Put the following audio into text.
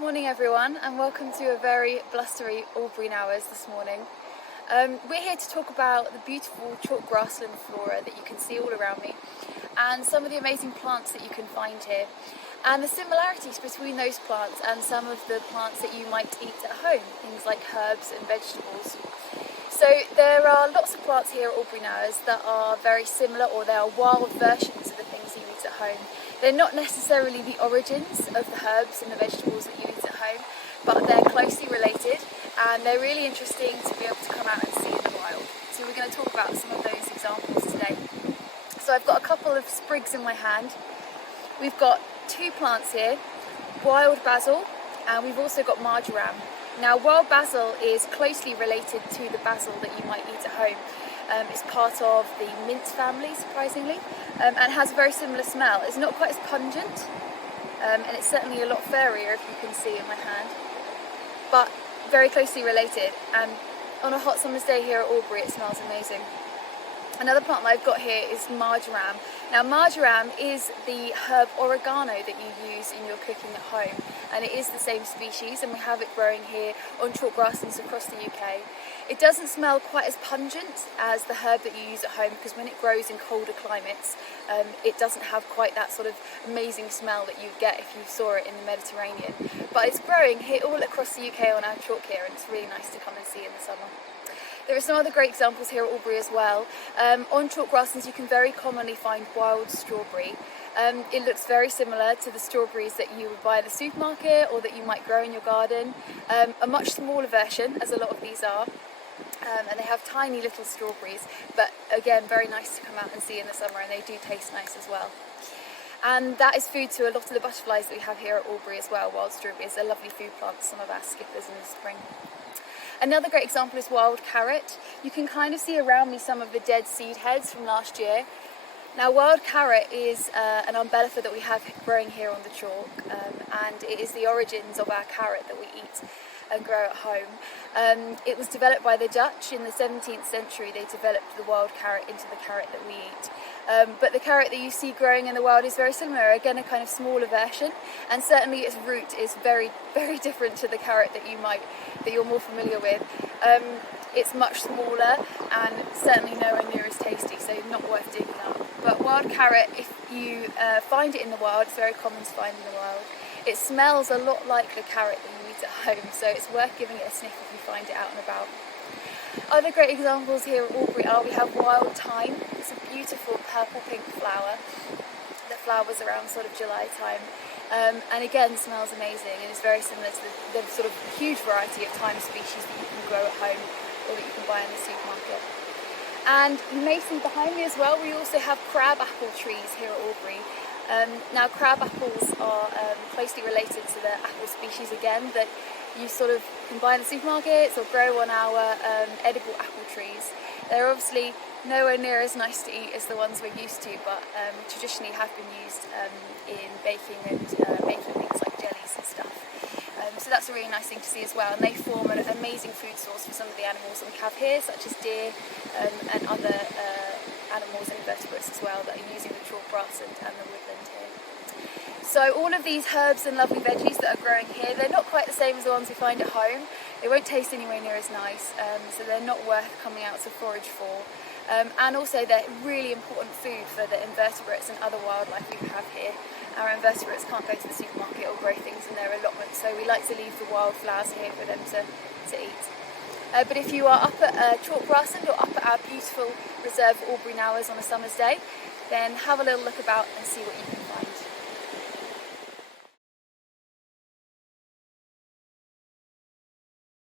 Morning everyone, and welcome to a very blustery Aldbury Nowers this morning. We're here to talk about the beautiful chalk grassland flora that you can see all around me and some of the amazing plants that you can find here and the similarities between those plants and some of the plants that you might eat at home, things like herbs and vegetables. So there are lots of plants here at Aldbury Nowers that are very similar, or they are wild versions of the things you eat at home. They're not necessarily the origins of the herbs and the vegetables that you eat at home, but they're closely related and they're really interesting to be able to come out and see in the wild. So we're going to talk about some of those examples today. So I've got a couple of sprigs in my hand. We've got two plants here, wild basil, and we've also got marjoram. Now wild basil is closely related to the basil that you might eat at home. It's part of the mint family, surprisingly, and has a very similar smell. It's not quite as pungent, and it's certainly a lot furrier, if you can see in my hand, but very closely related. And on a hot summer's day here at Aldbury, it smells amazing. Another plant that I've got here is marjoram. Now marjoram is the herb oregano that you use in your cooking at home, and it is the same species, and we have it growing here on chalk grasslands across the UK. It doesn't smell quite as pungent as the herb that you use at home, because when it grows in colder climates, it doesn't have quite that sort of amazing smell that you'd get if you saw it in the Mediterranean. But it's growing here all across the UK on our chalk here, and it's really nice to come and see in the summer. There are some other great examples here at Aldbury as well. On chalk grasslands you can very commonly find wild strawberry. It looks very similar to the strawberries that you would buy in the supermarket or that you might grow in your garden. A much smaller version, as a lot of these are. And they have tiny little strawberries, but again very nice to come out and see in the summer, and they do taste nice as well. And that is food to a lot of the butterflies that we have here at Aldbury as well. Wild strawberries are lovely food plants, some of our skippers in the spring. Another great example is wild carrot. You can kind of see around me some of the dead seed heads from last year. Now wild carrot is an umbellifer that we have growing here on the chalk, and it is the origins of our carrot that we eat and grow at home. It was developed by the Dutch in the 17th century. They developed the wild carrot into the carrot that we eat. But the carrot that you see growing in the wild is very similar, again a kind of smaller version, and certainly its root is very, very different to the carrot that you're more familiar with. It's much smaller and certainly nowhere near as tasty, so not worth digging up. But wild carrot, if you find it in the wild, it's very common to find in the wild. It smells a lot like the carrot that you eat at home, so it's worth giving it a sniff if you find it out and about. Other great examples here at Aldbury are, we have wild thyme. It's a beautiful purple-pink flower that flowers around sort of July time, and again smells amazing, and is very similar to the sort of huge variety of thyme species that you can grow at home or that you can buy in the supermarket. And you may see behind me as well, we also have crabapple trees here at Aldbury. Now crabapples are closely related to the apple species again that you sort of can buy in the supermarkets or grow on our edible apple trees. They're obviously nowhere near as nice to eat as the ones we're used to, but traditionally have been used in baking and making things like jellies and stuff. So that's a really nice thing to see as well, and they form an amazing food source for some of the animals that we have here, such as deer and other animals and invertebrates as well that are using the chalk grassland and the woodland here. So all of these herbs and lovely veggies that are growing here, they're not quite the same as the ones we find at home. They won't taste anywhere near as nice, so they're not worth coming out to forage for. And also they're really important food for the invertebrates and other wildlife we have here. Our invertebrates can't go to the supermarket or grow things in their allotment, so we like to leave the wildflowers here for them to eat. But if you are up at chalk grassland or up at our beautiful reserve Aldbury Nowers on a summer's day, then have a little look about and see what you can